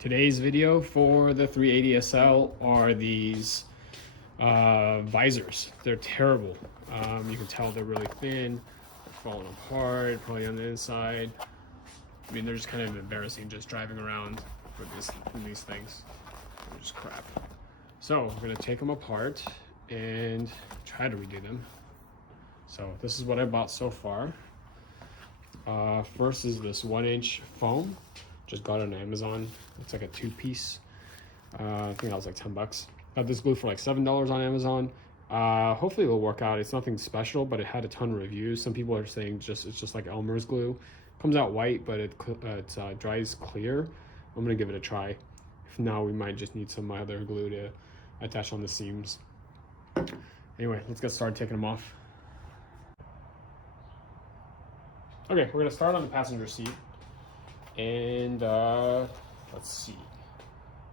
Today's video for the 380 SL are these visors. They're terrible. You can tell they're really thin, they're falling apart, probably on the inside. I mean, they're just kind of embarrassing just driving around with these things. They're just crap. So we're gonna take them apart and try to redo them. So this is what I bought so far. First is this 1-inch foam. Just got it on Amazon. It's like a 2-piece. I think that was like 10 bucks. Got this glue for like $7 on Amazon. Hopefully it'll work out. It's nothing special, but it had a ton of reviews. Some people are saying it's just like Elmer's glue. Comes out white, but it dries clear. I'm gonna give it a try. If not, we might just need some other glue to attach on the seams. Anyway, let's get started taking them off. Okay, we're gonna start on the passenger seat. And let's see,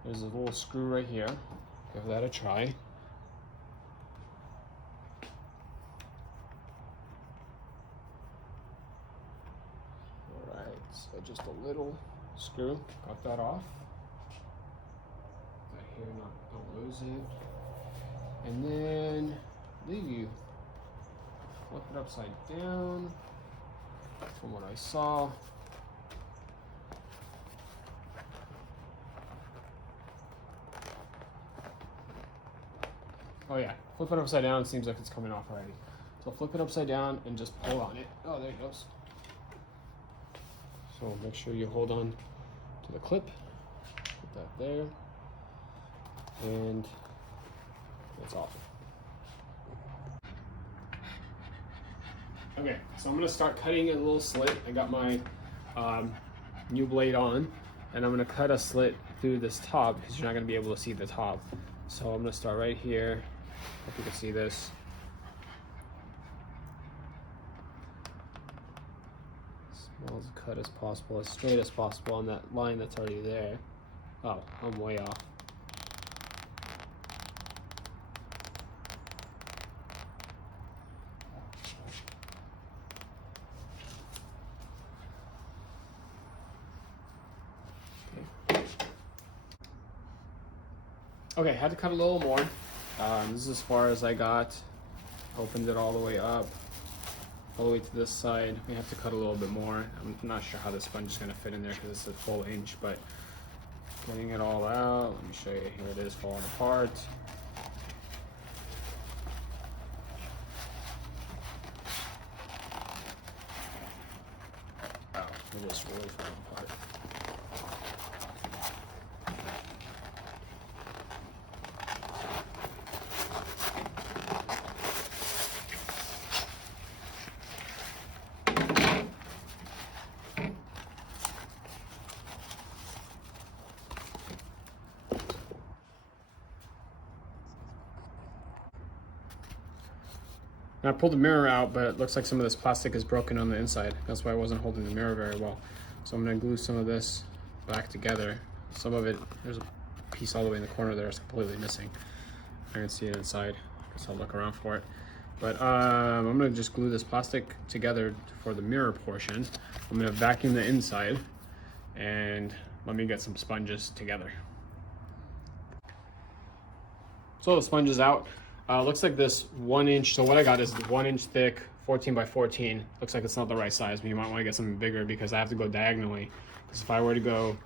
there's a little screw right here. Give that a try. All right, so just a little screw, got that off. That here, don't lose it. And then you flip it upside down from what I saw. Oh yeah, flip it upside down, it seems like it's coming off already. So flip it upside down and just pull on it. Oh, there it goes. So make sure you hold on to the clip. Put that there. And it's off. Okay, so I'm gonna start cutting a little slit. I got my new blade on, and I'm gonna cut a slit through this top because you're not gonna be able to see the top. So I'm gonna start right here. Hope you can see this. Small as a cut as possible, as straight as possible on that line that's already there. Oh, I'm way off. Okay, had to cut a little more. This is as far as I got. Opened it all the way up, all the way to this side. We have to cut a little bit more. I'm not sure how the sponge is gonna fit in there because it's a full inch, but getting it all out. Let me show you. Here it is falling apart. Wow, it is really falling apart. I pulled the mirror out, but it looks like some of this plastic is broken on the inside. That's why I wasn't holding the mirror very well. So I'm gonna glue some of this back together. Some of it, there's a piece all the way in the corner there, it's completely missing. I can see it inside, I guess I'll look around for it. But I'm gonna just glue this plastic together for the mirror portion. I'm gonna vacuum the inside and let me get some sponges together. So the sponge is out. Looks like this 1-inch, so what I got is 1-inch thick, 14 by 14. Looks like it's not the right size, but you might want to get something bigger because I have to go diagonally. Because if I were to go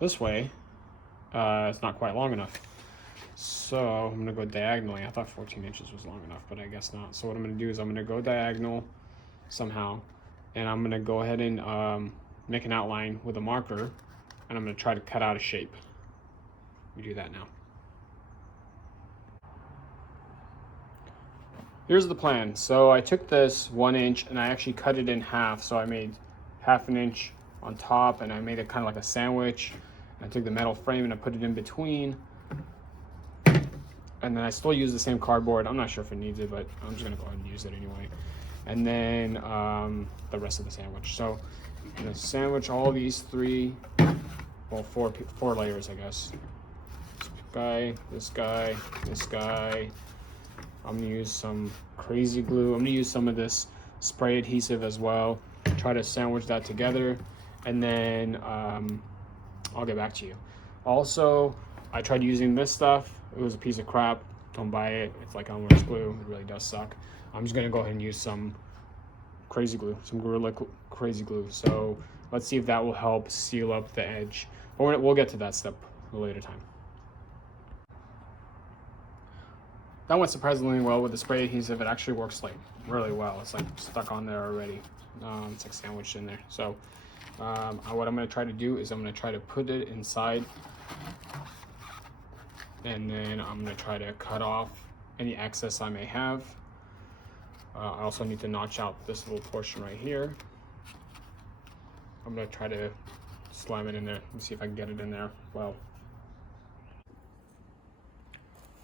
this way, it's not quite long enough. So I'm gonna go diagonally. I thought 14 inches was long enough, but I guess not. So what I'm gonna do is I'm gonna go diagonal somehow, and I'm gonna go ahead and make an outline with a marker, and I'm gonna try to cut out a shape. We do that now. Here's the plan. So I took this 1-inch and I actually cut it in half. So I made ½ an inch on top and I made it kind of like a sandwich. I took the metal frame and I put it in between. And then I still use the same cardboard. I'm not sure if it needs it, but I'm just gonna go ahead and use it anyway. And then the rest of the sandwich. So I'm gonna sandwich all these three, well, four layers, I guess. This guy, this guy, this guy. I'm gonna use some crazy glue. I'm gonna use some of this spray adhesive as well. Try to sandwich that together. And then I'll get back to you. Also, I tried using this stuff. It was a piece of crap. Don't buy it. It's like Elmer's glue. It really does suck. I'm just gonna go ahead and use some crazy glue, some Gorilla crazy glue. So let's see if that will help seal up the edge. But we'll get to that step at a later time. That went surprisingly well with the spray adhesive. It actually works like really well. It's like stuck on there already. It's like sandwiched in there. So what I'm going to try to do is I'm going to try to put it inside, and then I'm going to try to cut off any excess I may have. I also need to notch out this little portion right here. I'm going to try to slam it in there and see if I can get it in there well.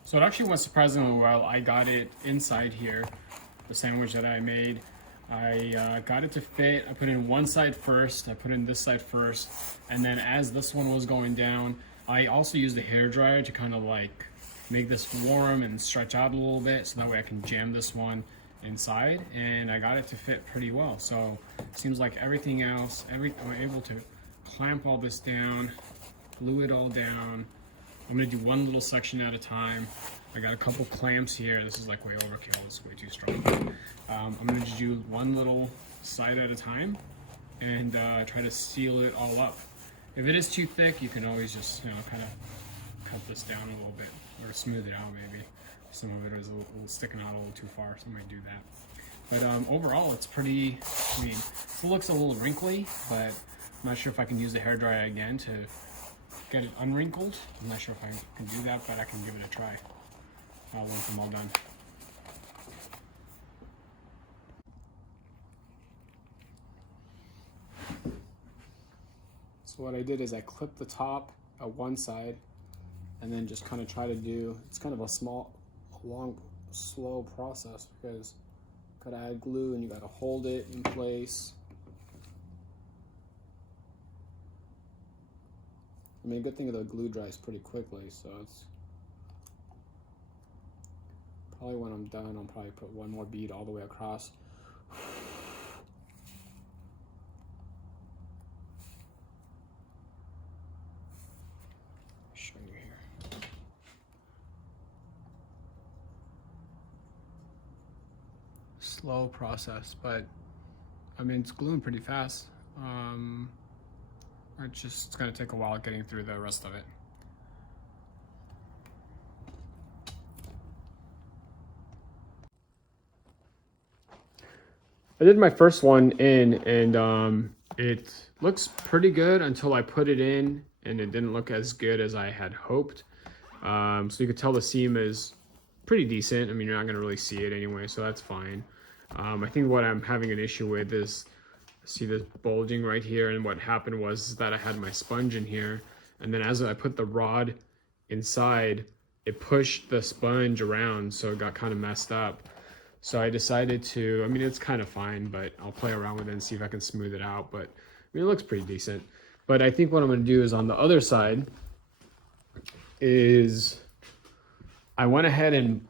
So it actually went surprisingly well. I got it inside here, the sandwich that I made. I got it to fit. I put in one side first, I put in this side first, and then as this one was going down, I also used the hairdryer to kind of like make this warm and stretch out a little bit, so that way I can jam this one inside, and I got it to fit pretty well. So it seems like everything else, I'm able to clamp all this down, glue it all down. I'm gonna do one little section at a time. I got a couple clamps here. This is like way overkill, it's way too strong. I'm gonna just do one little side at a time and try to seal it all up. If it is too thick, you can always just, kind of cut this down a little bit or smooth it out maybe. Some of it is a little sticking out a little too far, so I might do that. But overall, it's pretty, it looks a little wrinkly, but I'm not sure if I can use the hairdryer again to get it unwrinkled. I'm not sure if I can do that, but I can give it a try once I'm all done. So what I did is I clipped the top at one side and then just kind of try to do, it's kind of a long, slow process because you gotta add glue and you gotta hold it in place. I mean, good thing the glue dries pretty quickly, so it's probably when I'm done, I'll probably put one more bead all the way across. Show you here. Slow process, but I mean, it's gluing pretty fast. It's going to take a while getting through the rest of it. I did my first one in, and it looks pretty good until I put it in, and it didn't look as good as I had hoped. So you could tell the seam is pretty decent. I mean, you're not going to really see it anyway, so that's fine. I think what I'm having an issue with is, see this bulging right here, and what happened was that I had my sponge in here, and then as I put the rod inside, it pushed the sponge around, so it got kind of messed up. So I decided to, I mean, it's kind of fine, but I'll play around with it and see if I can smooth it out. But I mean, it looks pretty decent. But I think what I'm going to do is on the other side is I went ahead and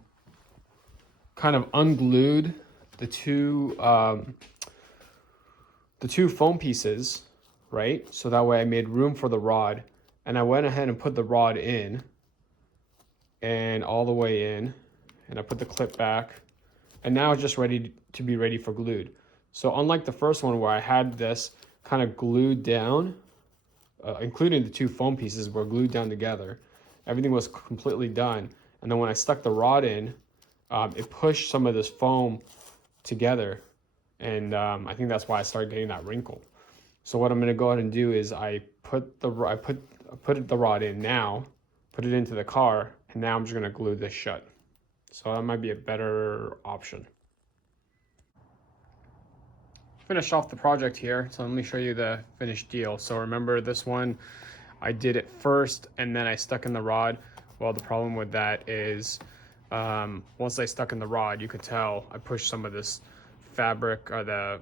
kind of unglued the two foam pieces, right? So that way I made room for the rod, and I went ahead and put the rod in and all the way in, and I put the clip back, and now it's just ready to be ready for glued. So unlike the first one where I had this kind of glued down, including the two foam pieces were glued down together, everything was completely done. And then when I stuck the rod in, it pushed some of this foam together, and I think that's why I started getting that wrinkle. So what I'm going to go ahead and do is I put the rod in now, put it into the car, and now I'm just going to glue this shut. So that might be a better option. Finish off the project here, so let me show you the finished deal. So remember this one, I did it first and then I stuck in the rod. Well, the problem with that is once I stuck in the rod, you could tell I pushed some of this fabric or the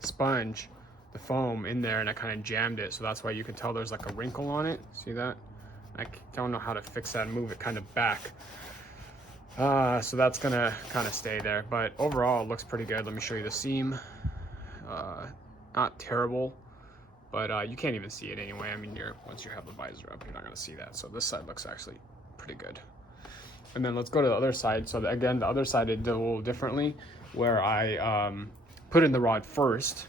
sponge, the foam in there, and I kind of jammed it. So that's why you can tell there's like a wrinkle on it. See that? I don't know how to fix that and move it kind of back. So that's gonna kind of stay there, but overall it looks pretty good. Let me show you the seam. Not terrible. but you can't even see it anyway. I mean, once you have the visor up, you're not gonna see that. So this side looks actually pretty good. And then let's go to the other side. So again, the other side I did a little differently, where I put in the rod first,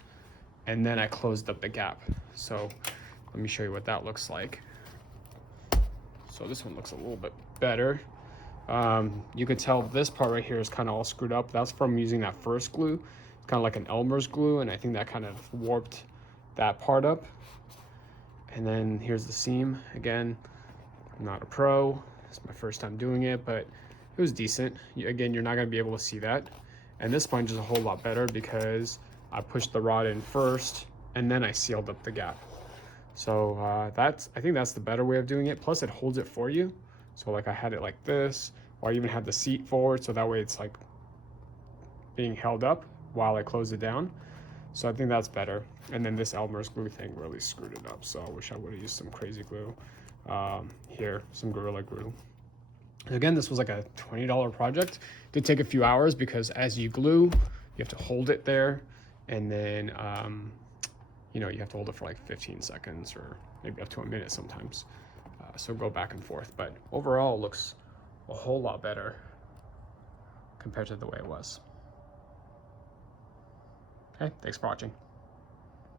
and then I closed up the gap. So let me show you what that looks like. So this one looks a little bit better. You can tell this part right here is kind of all screwed up. That's from using that first glue, kind of like an Elmer's glue, and I think that kind of warped that part up. And then here's the seam. Again, I'm not a pro. It's my first time doing it, but it was decent. Again, you're not gonna be able to see that. And this sponge is a whole lot better because I pushed the rod in first and then I sealed up the gap. So I think that's the better way of doing it. Plus it holds it for you. So like I had it like this, or I even had the seat forward, so that way it's like being held up while I close it down. So I think that's better. And then this Elmer's glue thing really screwed it up. So I wish I would have used some crazy glue. Here, some Gorilla Glue. Again, this was like a $20 project. It did take a few hours because as you glue, you have to hold it there, and then you know, you have to hold it for like 15 seconds or maybe up to a minute sometimes. So go back and forth, but overall it looks a whole lot better compared to the way it was. Okay, thanks for watching.